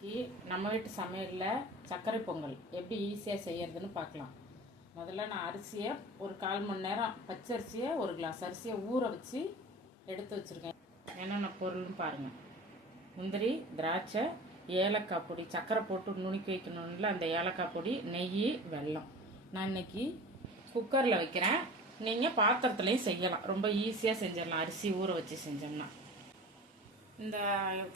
இன்னைக்கு நம்ம வீட்டு சமையலில் சர்க்கரை பொங்கல் எப்படி ஈஸியாக செய்யறதுன்னு பார்க்கலாம். முதல்ல நான் அரிசியை ஒரு 1/4 மணி நேரம், பச்சரிசியை 1 கிளாஸ் அரிசியை ஊற வச்சு எடுத்து வச்சுருக்கேன். என்னென்ன பொருள்னு பாருங்கள். முந்திரி, திராட்சை, ஏலக்காய் பொடி, சர்க்கரை போட்டு நுணுக்கி வைக்கணும்ல அந்த ஏலக்காய் பொடி, நெய், வெல்லம். நான் இன்னைக்கு குக்கரில் வைக்கிறேன். நீங்கள் பாத்திரத்துலேயும் செய்யலாம். ரொம்ப ஈஸியாக செஞ்சிடலாம் அரிசி ஊற வச்சு செஞ்சோம்னா. இந்த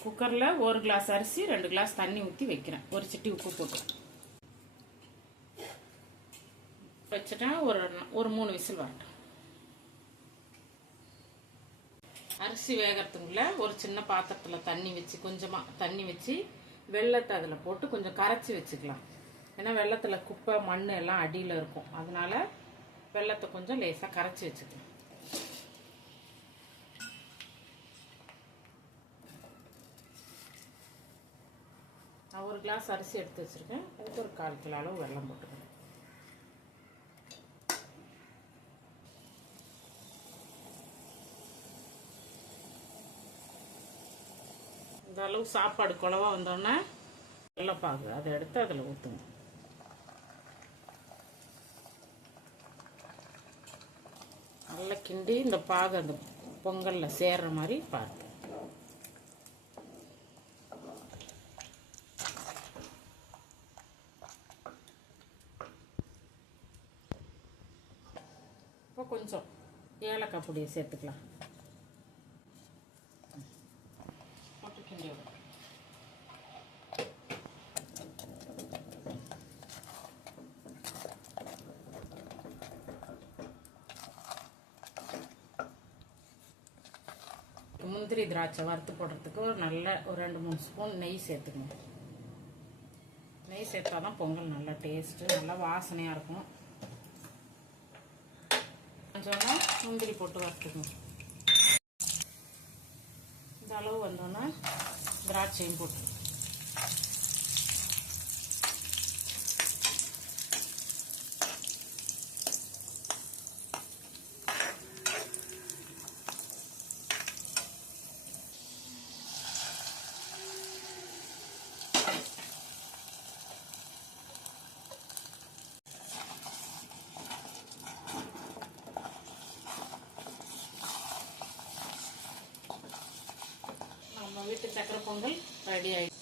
குக்கரில் 1 கிளாஸ் அரிசி 2 கிளாஸ் தண்ணி ஊற்றி வைக்கிறேன். ஒரு சிட்டி உப்பு போட்டு வச்சுட்டேன். ஒரு 3 விசில் வரட்டும். அரிசி வேகிறதுக்குள்ள ஒரு சின்ன பாத்திரத்தில் தண்ணி வச்சு, கொஞ்சமாக தண்ணி வச்சு வெள்ளத்தை அதில் போட்டு கொஞ்சம் கரைச்சி வச்சுக்கலாம். ஏன்னா வெள்ளத்தில் குப்பை மண் எல்லாம் அடியில் இருக்கும். அதனால வெள்ளத்தை கொஞ்சம் லேசாக கரைச்சி வச்சுக்கலாம். நான் 1 கிளாஸ் அரிசி எடுத்து வச்சுருக்கேன். அதுக்கு ஒரு 1/4 கிலோ அளவு வெல்லம் போட்டுக்கிறேன். இந்த அளவு சாப்பாடு குழவா வந்தோடனே வெள்ளப்பாகு அதை எடுத்து அதில் ஊற்றுங்க. நல்லா கிண்டி இந்த பாகு அந்த பொங்கலில் சேர்ற மாதிரி பார்த்து இப்போ கொஞ்சம் ஏலக்காய் பொடியை சேர்த்துக்கலாம். போட்டு கிண்டி விடும். முந்திரி திராட்சை வறுத்து போடுறதுக்கு ஒரு 2-3 ஸ்பூன் நெய் சேர்த்துக்கணும். நெய் சேர்த்தா தான் பொங்கல் நல்லா டேஸ்ட்டு, நல்லா வாசனையாக இருக்கும். கொஞ்சம் முந்திரி போட்டு வறுத்துக்கணும். இந்த அளவு வந்தோன்னா திராட்சையும் போட்டு நம்ம வீட்டு சக்கரை பொங்கல் ரெடி ஆயிடுச்சு.